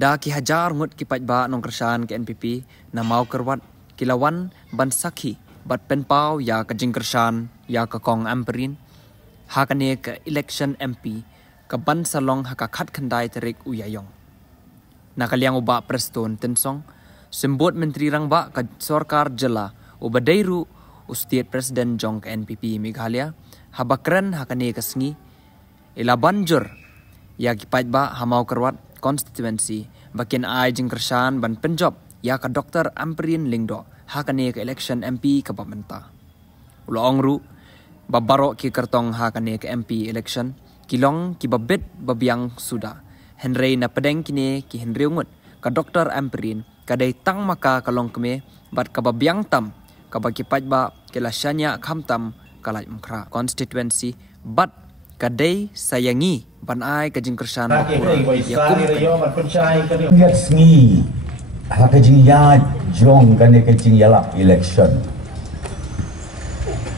Da ki hajar ngut ki pajba nong kersan ke NPP na mau kerwat kilawan ban sakhi bat pen pau ya ka jing kersan ya ka kong amperin ha ka ne ka election MP ka ban salong ha ka khat khandai terik uyayong na kaliang uba preston tensong sembut menteri rangba ka sarkar jela ubadairu State President Jong ke NPP Meghalaya habakren ha ka ne ka sngi ila banjur ya ki pajba ha mau kerwat constituency bakin ai jing kersan ban penjob ya ka Dr. Amperin Lingdo ha ka ne ka election MP ka pamenta ulong ru babaro ki kartong ha ka ne ka MP election kilong ki babet babiang suda Henry na pedeng kini ki Henry ungut ka Dr. Amperin kadai tang maka kalong keme bat ka babiang tam ka bagi pajba kelasanya khamtam kalaj mkra constituency bat kadai sayangi ban ai ka jing kersan ya lihat sengi ha ka jing ya jong kan ka jing yala election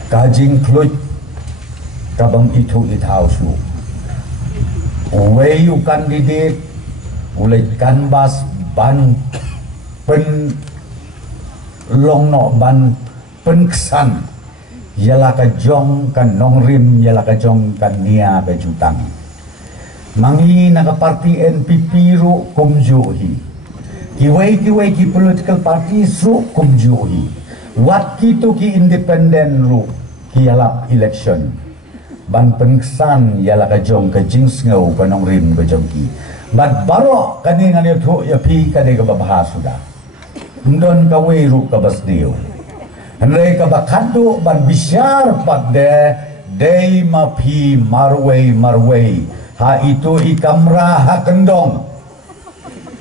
ka jing klut ka bang itu su wayu candidate ulai canvas ban pen long no ban pen kesan yala ka jong kan nong rim yala ka jong kan nia ka jutang mangi naga parti NPP ru kumjuhi kiwai ki political party ru kumjuhi wat kitu ki independent ru ki yala election ban pengsan yala ka jong ka jings ngau ka nong rim ka jong ki bat baro kani ngani thu ya pi kani ka babha sudah ndon ka weru ka basdiu Henry ka bakado ban bisyar pat de mapi marway ha itu ikamra ha kendong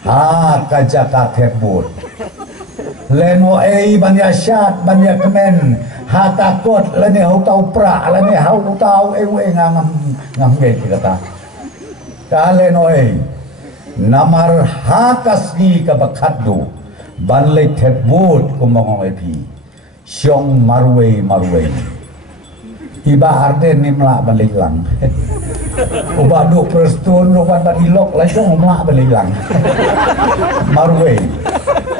ha kajaka kebut leno ban yasyat ban yakemen ha takut lene hau tau pra lene hau tau ewe ngam get kata ka leno namar ha kasni ka bakado ban le kebut kumong epi Syong marway iba arden ni melak balik lang uba duk perstun rupan ban ilok lah syong melak balik lang marway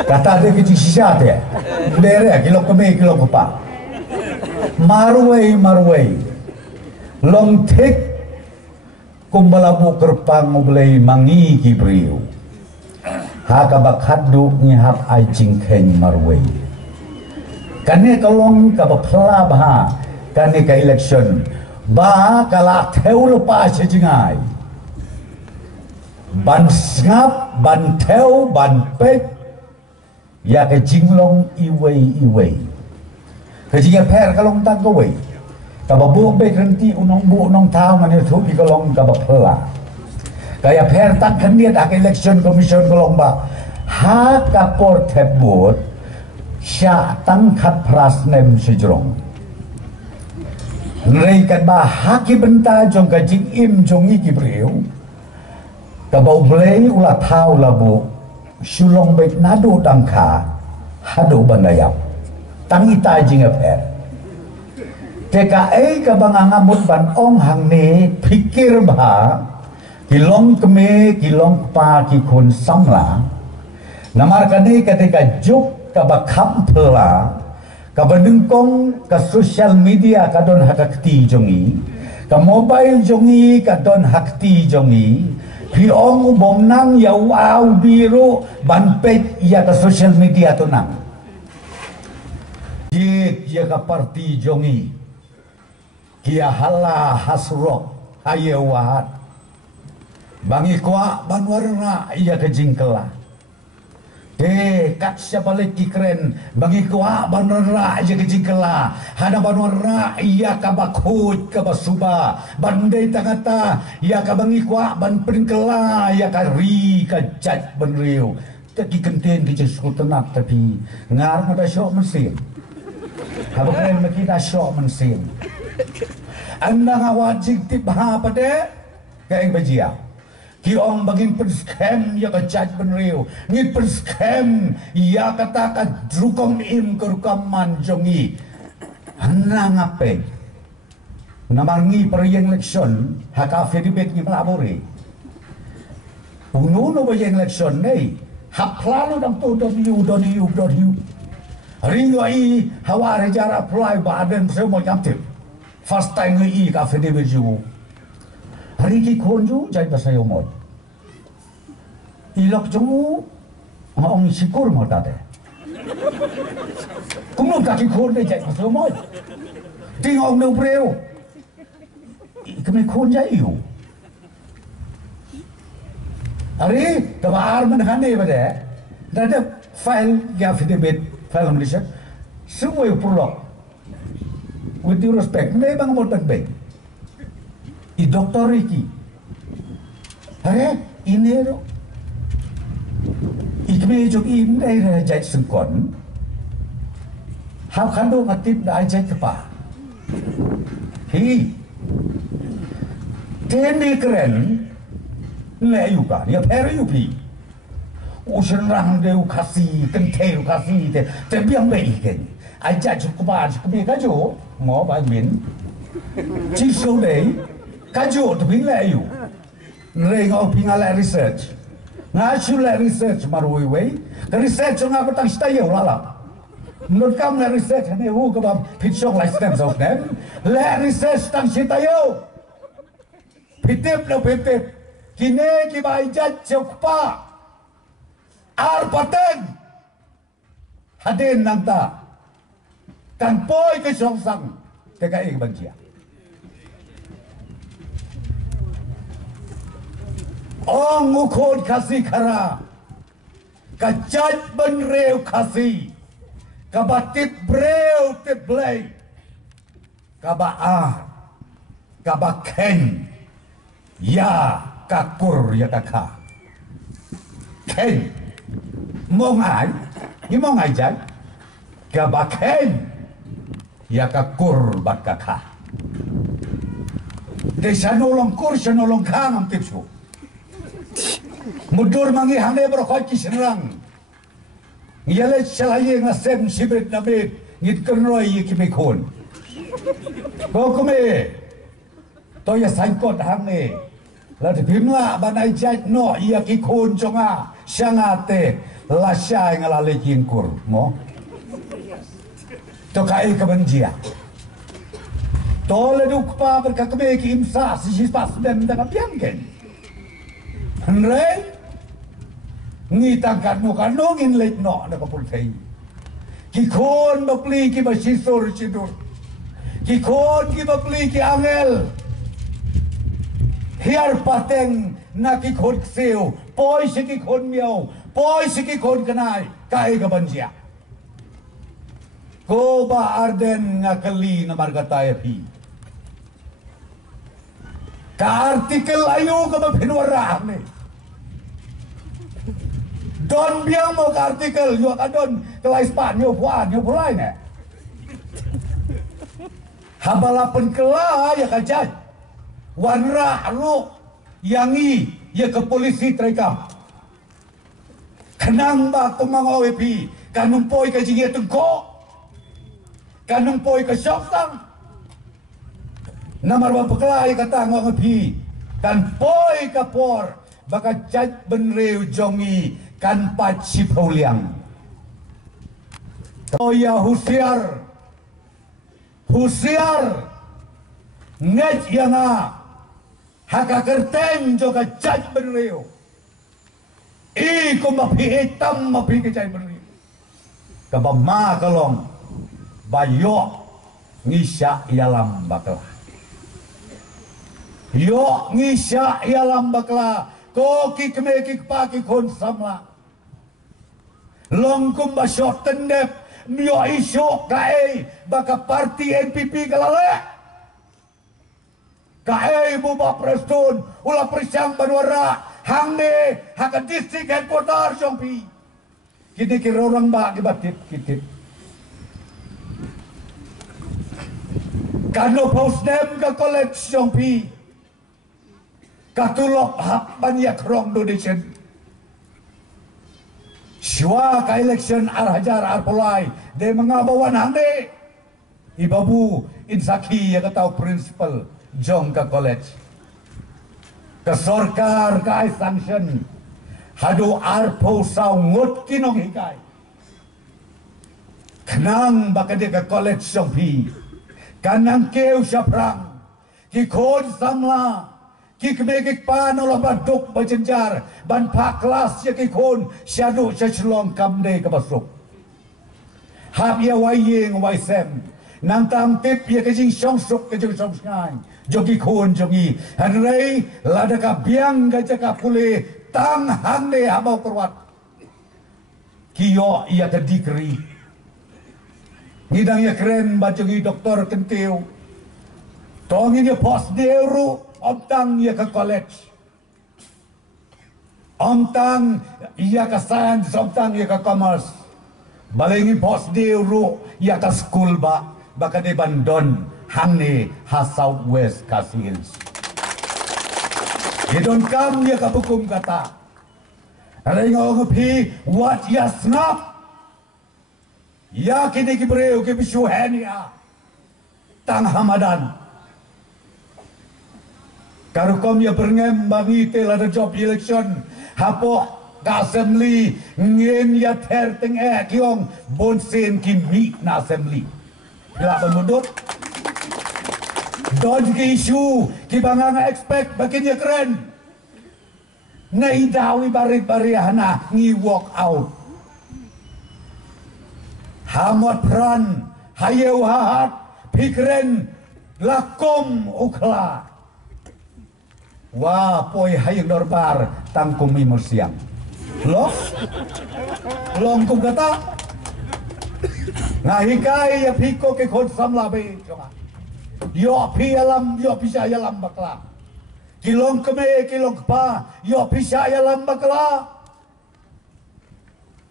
kata dia kecil sisa dia dere kilo keme kilo kepak marway long tek kumbalabu kerpang mulai mangi kibriu hakabak haduk ngihap ajing keng marway kane kalong ka bapla bah kane ka election ba kala theu lupa sejingai ban ngap ban theu ban pek ya ka jinglong iwei ka jinga per kalong tak ko wei ka babu be renti unong bu unong tau mane thu bi kalong ka bapla kaya per tak kaniat ak election commission kalong ba ha ka por thebut Sya tangkat pras nem sejrong Nreikat bah haki benta jong kajing im jong iki priu Kabau blei ulah tau labu Sulong baik nado tangka Hado bandayap Tangita jing aper TKA kabang ngamut ban ong hang ne Pikir bah Kilong keme kilong pa kikun samla Namar kane ketika juk kaba kampela kaba dengkong ka social media kadon hakakti jongi ka mobile jongi kadon hakti jongi piong bom nang yau au biru ban pet ya ka social media to nang ya ka parti jongi kia hala hasrok hayewat bangi kwa ban warna ya ka jingkela kat siapa lagi keren bagi kuah banera aja kejingkela hada banera iya kabakut kabasuba bandai tangata iya kabangi kuah ban peringkela iya kari kajat benriu taki kenten ke jesku tenak tapi ngar ada syok mesin apa keren kita syok mesin anda ngawajik tip ha pada kayak bajia Kiong baging perskem ya kajat benriu ni perskem ya katakan drukong im kerukaman jongi hana ngape namangi perieng election haka feedback ni melabori Uno ba yang election nei hap lalu dang to don you ringo I hawa rejar apply baden semua jamtip first time I ka fede beju hari ki konju jai bahasa yomod ilok jongu ong sikur mo tade kumno ka ki kon de jai bahasa yomod tingong no breu kami kon jai yu hari tabar menhane bade dada file ya affidavit file Malaysia semua prolog with due respect memang modern baik I doktor iki hari ini ro ikme jok in dai jai sengkon hau kando ngatip dai jai kepa hi teni keren lẽ yu cả ya pere yu pi u shen rang de u kasi ken te u kasi te biang bei ken ai ja chu ba chu bi ka jo mo ba min chi so de ka jo to bin lẽ yu re ngau ping ala research nga chu la research mar wei wei ka research nga ba tang sta yu la la not kam la research ne hu ka ba pit shong lai stem so nem la research tang sta yu pitep lo pitep kini kibai jat cokpa ar paten hadin nangta kan poi ke song sang teka ik banjia ong ukod kasi kara kajat ben reu kasi kabatit breu tit blay kabaa kabaken ya kakur ya kakak ken mong ai jan gabaken ya kakur bat kakak desa nolong kur nolong kang am tipsu mudur mangi hande berkhoi kisenrang yale chalaye ngasem sibet nabet ngit kernoi yikimikon kokume to ya saikot hangne la de pimla banai jaj no ia ki khon chonga sangate la shai ngala le kinkur mo to kai ka banjia to le duk pa ber ka kebe ki imsa si pas dem da ka piangken hanre ni tangkat no kanongin lek no da ka pulthei ki khon bapli ki ba sisor chidur ki khon ki bapli ki angel hiar pateng na ki khon seo poi se ki khon miao poi se ki khon kanai kai ka banjia ko ba arden ngakali na margata pi ka artikel ayo ka ba pinwara ne don biang mo ka artikel yo ka don kelai span yo puan ne habala penkela ya kajat wanra lu yangi ya ke polisi terekam kenang ba tumang OEP kanung poi ka jingi tengko kanung poi ka syafang namar ba pekla ya kata OEP kan poi ka por baka jaj benreu jongi kan pat si pauliang oh ya husiar nget yang haka kerteng juga jaj benreu ko mapi hitam mapi ke jaj benreu ka ma kalong bayo ngisa yalam bakla yo ngisa yalam bakla ko ki keme ki pa ki kon samla long kum ba shot tendep mio iso kae baka parti NPP kalale kae buba preston ula prisang banwara hangde haka district headquarters jongpi kini kira orang ba kibatit kitip kano postdem ka college jongpi katulok hak banyak rong donation Syua ka election arhajar arpolai de mengabawan hangde ibabu insaki ya katau principal jong ka college ke sorkar ka sanction hadu arpo sau ngut kinong hikai kenang baka dia ke college sompi kanang keu syaprang ki khon samla ki kemegik pan olah baduk bajenjar ban pak kelas ya ki khon syadu syachlong kamde ke basuk hap ya wayeng waisem nang tam tip ya ke jing song suk ke jing song ngai jogi khon jogi hanrei lada ka biang ga jaka pule tang hande habau perwat kiyo ia ke degree ngidang ya keren bajogi doktor kentiu tongin ya pos deru om tang ya ke college om tang ya ke science om tang ya ke commerce balengin pos deru ya ke school baka de bandon hangne ha southwest kasils idon kam ya ke hukum kata ada yang ngapi what ya snap ya kini kibreu ke bisuhania tang hamadan karukom ya berngem bangi tel ada job election hapo ka assembly ngin ya ter teng kiong bonsen ki mi na assembly bila benudut don ki isu ki banganga expect baginya keren naidawi bari hana ngi walk out hamot pran hayew hahat pikren lakom ukla wah poi hayeng dorbar tangkumi musiang loh longkum kata ngahikai ya piko ke khon samla be jonga yo pi alam yo bisa alam bakla kilong keme kilong pa yo bisa alam bakla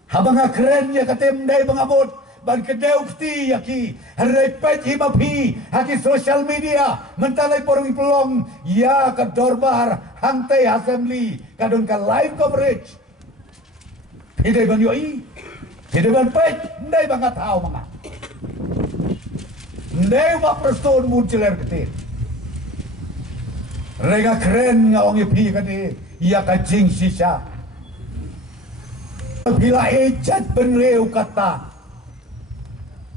habang keren ya katem dai bangabot ban kedeu kti yaki repet himapi haki social media mentalai porong pelong ya ke dorbar hangte assembly kadon ka live coverage pide ban yoi pide ban pet ndai banga tau manga ndai ba preston munceler kti rega keren ngaong pi kati ya ka jing sisa bila ejat benreu kata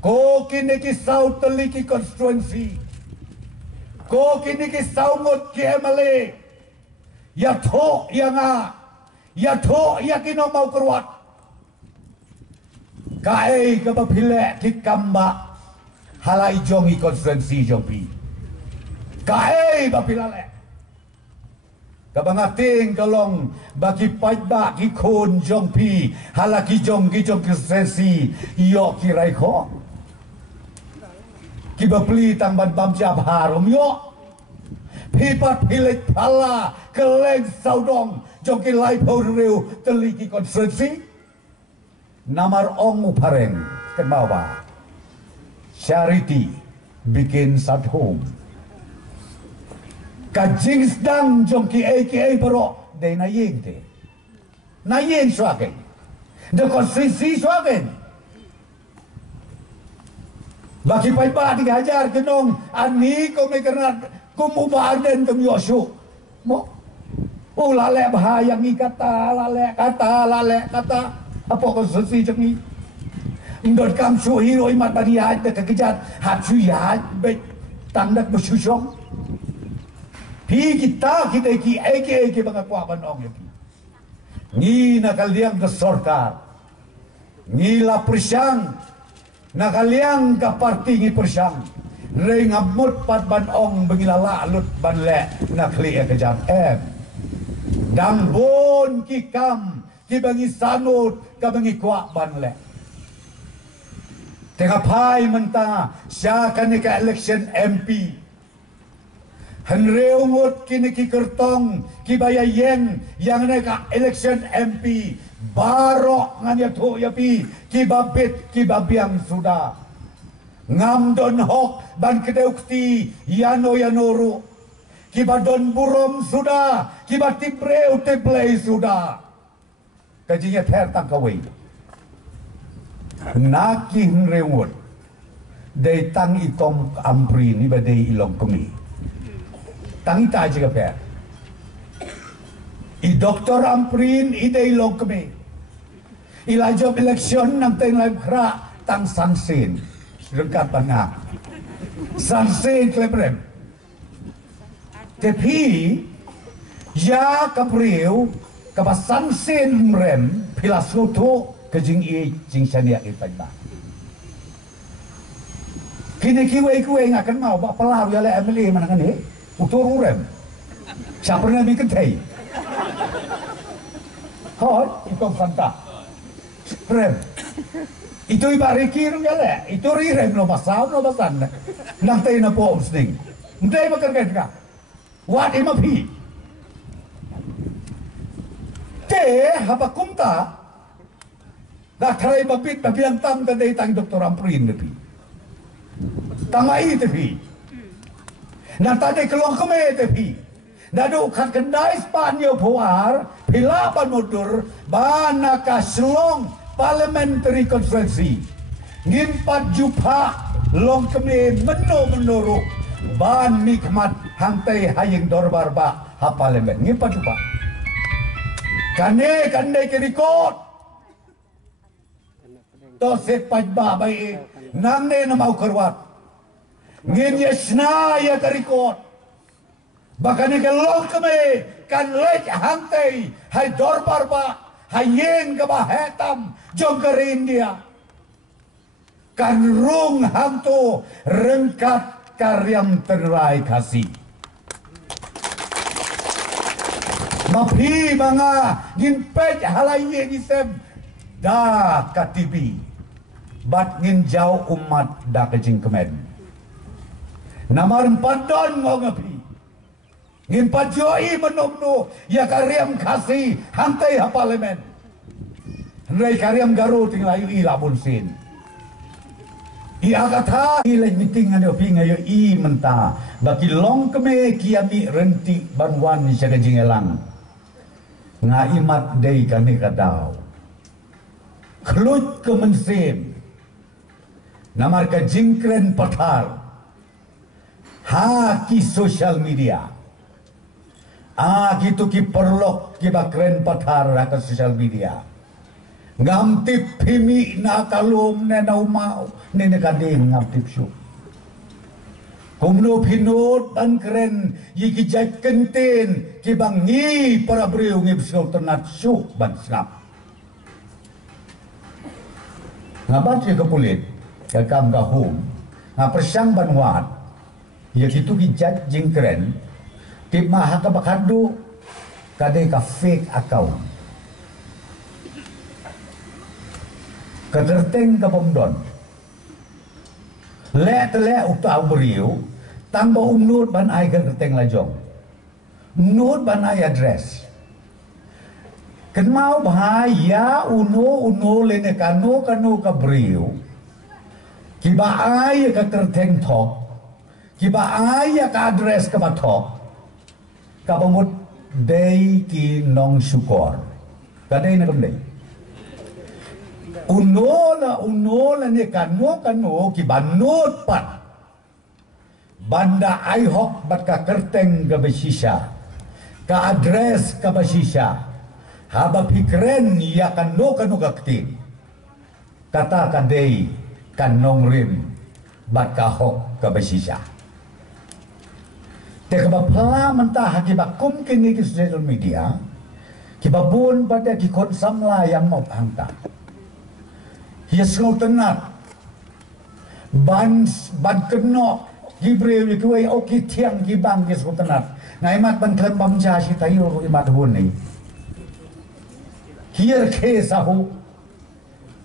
ko kini ki South Teliki constituency ko kini ki Saungot ki MLA ya tho ya nga ya tho ya kino mau keruat kae ke bapile ki kamba halai jongi constituency jompi kae bapilale kabangating kalong bagi pajba ki kon jompi halaki jong constituency yo kirai ko kiba pli tang ban bam jab harum yo pipat pilik pala keleng saudong joki lai reu teliki konsensi namar ong upareng kebawa charity begins at home kajing sedang joki aka bro de na yeng te na yeng swagen de konsensi swagen bagi paipa dihajar kenong ani ko may karena kumubaden kem yosu mo lale bahaya ngi kata lale kata apa konsensi jengi ndot kam su hiro imat badiat de kejat hat su ya be tandak bersusong pi kita ki eke bangakwa banong yaki ngi nakaliang ke sorkar ngi la persang nakaliang ka parti ngi persang rei ngamut pat ban ong bengilala lut ban le nakli kejat dang bon ki kam ki bangi sanut ka bangi kwa ban le tengah pai menta siakan ka election MP hanreungut kini ki kertong ki bayayen yang neka election MP barok nganya tu ya pi kibabit kibabiang sudah ngamdon hok ban kedeukti yanoru kibadon burom sudah kibatipreu teplay sudah kajinya ter tangkawai naking rewot day tang itom ampri ni badai ilong kami tang ita juga per I Dr. Amprin idei long kami. Ila job election nang teng lai kra tang sansin. Rengkat banga. Sansin klebrem. Tapi ya kapriu kapa sansin rem pilasuto kejing I jing syania I pada. Kini kiwe ngakan mau bak pelau ya le MLA mana kan ni? Utur rem. Siapa nak bikin teh? Hot, itu santa. Rem. Itu ibari kiru ya le. Itu rem no pasau no pasan. Nang teh na po sning. Mendai makan ka. Wat ima pi. Teh apa kumta? Dah kerai babit babiang tam tadi tang Dr. Amprin tapi. Tangai tapi. Nah tadi keluar keme tapi. Dadu kat kendai Spanyol puar pilapan motor banaka selong parliamentary conferency ngimpat jupa long keme menoro ban nikmat hantai hayeng dorbar ba ha parliament ngimpat jupa kane ke record to set pajba bai nang ne na mau kerwat ngin yesna ya ke record bahkan ni kalau kami kan lek hantai hai dorbar ba hai yen ke bahetam jom ke India kan rung hantu rengkat karyam terai kasih mapi manga ngin pej halai isem da katibi bat ngin jauh umat da kejing kemen namar padon ngogapi ngin pajoi menumnu ya karyam kasih hantai ha parlimen Rai karyam garu tinglayu I labun sin ia kata I lagi meeting ada pinga yo I menta baki long keme kiami renti banwan ni syaga jingelang ngaimat dei kami kadau kelut kemensim namar ka jingkren pathar ha ki social media gitu ki perlok ki bakren pathar ka social media ngamtip pimi na kalum ne na umau ne ne kading ngamtip syuk kumno pinut ban keren yiki jat kentin ki bangi para breu ngib sultanat syuk ban snap ngabat ye kepulit ka kam ka hum ngapersang ban wat ya gitu ki jat jing keren tip mah ka bakadu kade ka fake account keterteng ke pomdon le utau beriu tambah umnut ban ai keterteng lajong umnut ban ai address ken mau bahaya uno lene kano ka beriu kiba ai keterteng tok kiba ai ka address ka batok ka pemut dei ki nong syukor kadai na kamdei uno la ne kano ki banut pat banda ai hok bat ka kerteng ka besisa ka address ka besisa haba pikren ya kano ka ktin kata kadei kanong rim bat ka hok ka besisa te ka bapla mentah ki bakum kini ki social media ki babun pada ki konsam la yang mau hangta yes tenat ban keno gibril ki wei oki tiang ki bang yes tenat ngai mat ban thon bam ja si tayo ro mat hun ni hier ke sahu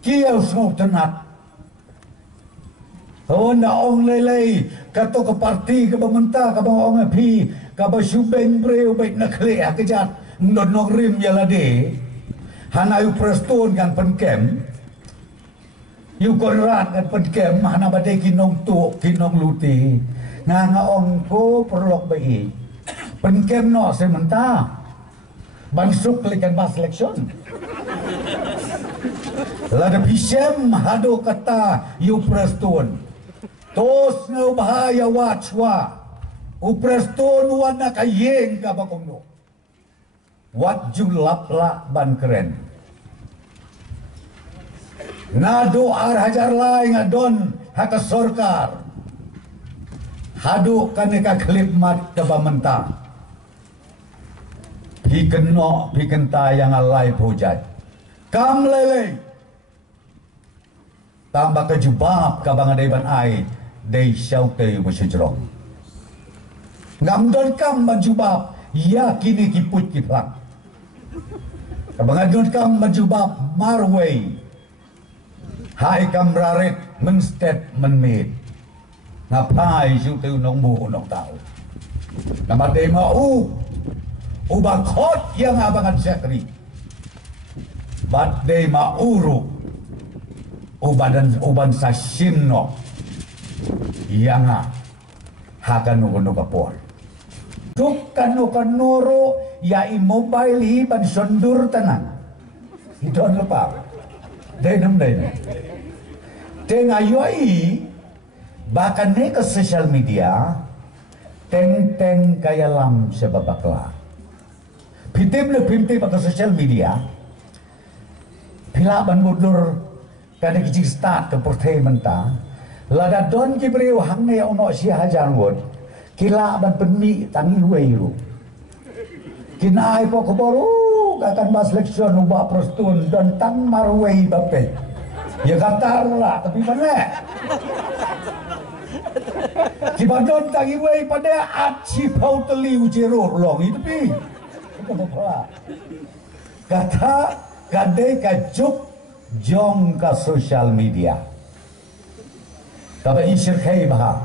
kiau tenat na ong lelei kato ke parti ke pemerintah ke bang pi ke basubeng breu baik nak le akejat ndon rim ya lade hanayu preston kan penkem yu korat kan penkem mana badai kinong tu kinong luti nga ong ko perlok bai penkem no sementara bansuk lekan bas election lada pisem hado kata yu preston tos ngau bahaya wachwa upreston wana kayeng ka bakongno wat julap la ban keren nado ar hajar lai ngadon haka sorkar hadu kaneka klip mat kaba mentah pi keno pi kenta yang alai hujat kam lele tambah kejubab kabang adaiban ai dei syaute bersejrong ngamdon kam majubab ya kini kiput kiplang kabang adon kam majubab marway hai kam rarit menstet menmit ngapai syaute nong bu nong tau nama dei mau ubang khot yang abangan sekri bat dei mauru uban sasinno yang hakan nukono kapor tukan nuro ya mobile hiban sondur tanang itu an lupa denam ayoi bahkan ne ke social media teng kaya lam sebabakla pitim ke social media pilaban mundur kada kicik start ke portay menta lada don kibreu hangne ono si hajan won kila ban penmi tangi weiru kinai po koboru akan mas leksion ubah prostun dan tan marwei bape ya katar lah tapi mana kibadon tangi wei pada aci pau teli ujero long itu pi kata kadai kajuk jong ka social media tapi isir khay baha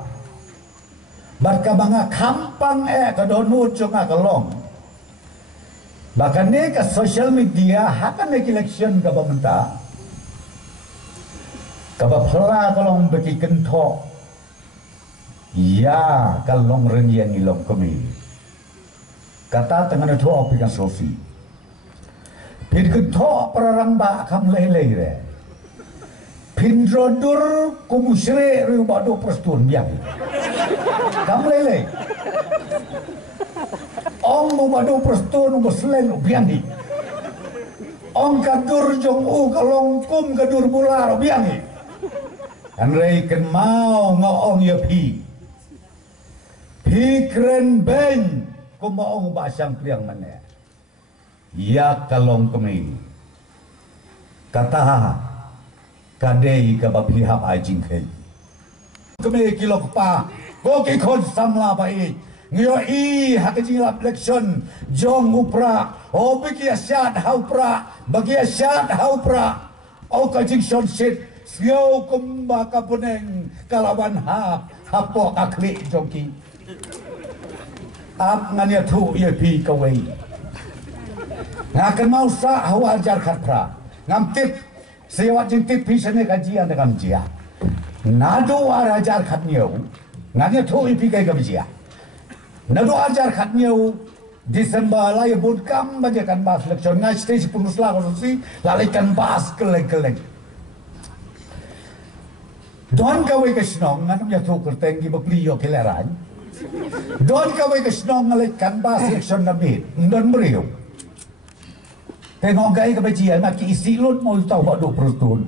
bat ka mga kampang ka donu chunga ka long bahkan ne ka social media hakan ne election ka bamenta ka ba phla ka long beki kentho ya ka long renyen ilong kami kata tengah tho apikan sofi pin kentho perarang ba kam lelei re pin rodur kumusre ru bado prostun biang kam lelei ong mu bado prostun mu selen biang di ong kadur jong u kalong kum kadur bular biang di an rei ken mau ngaong ya pi kren ben kumaong ba sang priang mane ya kalong kami kata kadei ka bapihap ajing kay kami kilok pa go ki kon samla ba i ngyo i hakajilap election jong upra o biki asyat haupra bagi asyat haupra o kajing son sit sio kumba kapuneng kalawan hapo akli jongki ap nganya thu ye pi kawai ngakan mau sa hawa ajar khatra ngamtip sewa jintip pisane kajian dengan jia nado ajar khatnyau nganya thu ipi kai gabjia nado ajar khatnyau Desember la ye bud kam bajakan bas election ngai stage punusla ko si lalikan bas keleng don kawai ke snong nganum ya thu kerteng gi bapli yo keleran don kawai ke snong ngalikan bas election nabit don beriu tengok gaya kebajian maki isi lut mau tahu bak 20 tahun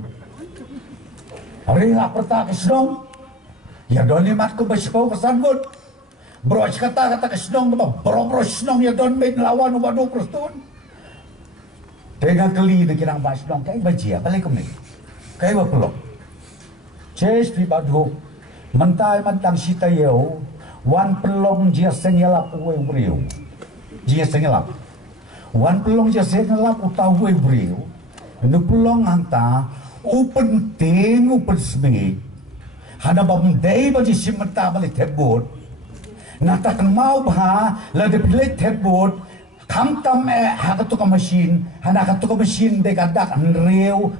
hari ngak pertak kesenong ya doni mat ku bersepau kesan pun bro kata kesenong bro senong ya don main lawan bak 20 tahun tengok keli nak kirang bak senong kaya bajian balik ke ni kaya bak pelok ches pi bak duk mentai mentang sita yau wan pelong jia senyalap uwe beriu jia senyalap wan pelong jasa ngelap utau gue beriu nu pelong anta penting semik hana bamdei baji simenta balik tebut natakan mau bah lade pilih tebut kam tam hakatuk mesin hana hakatuk mesin dekadak nreu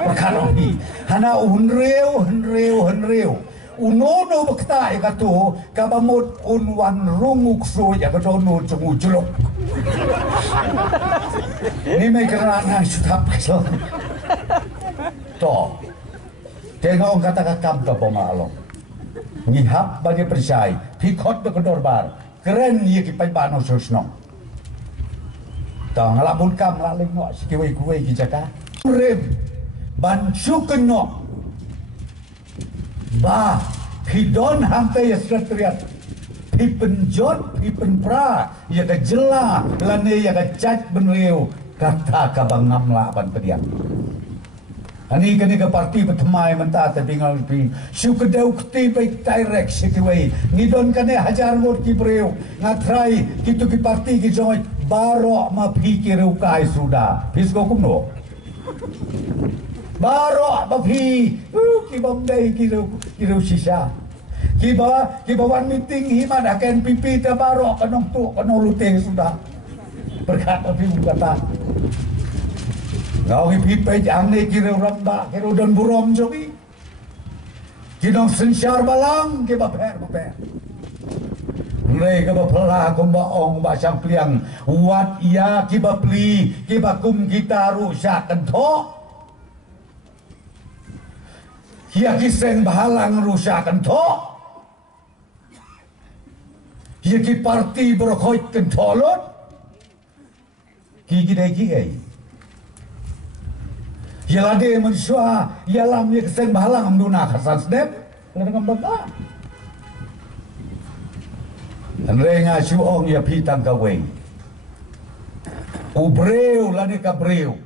perkanopi hana nreu unono bakta ikatu kabamut unwan runguk so ya kadono jungu juluk ini mekerangan sudah pasal to tengok kata kakam ke pemalong ngihap bagi persai pikot ke dorbar keren ye ki pai ba no sosno tong la bun kam la ling no ki wei ku wei ki jaka rem ban chu ken no ba phi don ham te stratriat phi pen jot phi pen pra ye ka jela lane ye ka chat ben riu kata ka bangam la ban pedian ani kini ke parti pertama mentah tapi ngal pi syukur dau keti baik direct sikeway ngidon kane hajar mot ki breu ngatrai kitu ki parti ki joy baro ma pikir ukai sudah pisko kumno baro ma pi ki bomdai ki ru sisa ki bawan meeting himan akan pipi te baro kanong tu kanong luteng sudah berkata pi kata Ngau hipi jang ni kira ramba kira don burom jogi. Kinong sensyar balang ke baper. Ngai ke bapela kumba ong ba sampliang wat ia ki bapli ki bakum kita rusak kento. Ia kiseng bahalang rusak kento. Ia ki parti berkhoit kentolot. Ki gidai ki ai. Yalah dia mensua, yalah dia kesen bahalang amduna khasan snap, dengan bangga. Dan renga suong ya pitang kawai. Ubreu lah dia kabreu.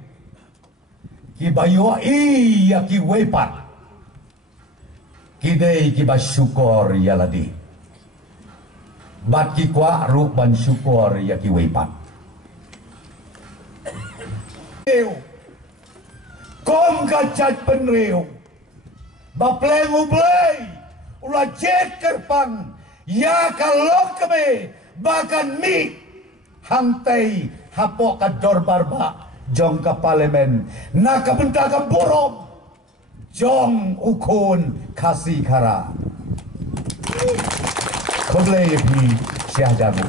Ki bayo ya ki wepat. Ki dei ki basyukor yalah di. Bat ki kwa ru ban syukor ya ki wepat. Kom kacat penriu bapleng ublay ula jet kerpang ya kalok kami bahkan mi hantai hapok ka dorbarba jong ka parlemen na kabenta ka borom jong ukun kasih kara kodlay bi siya jago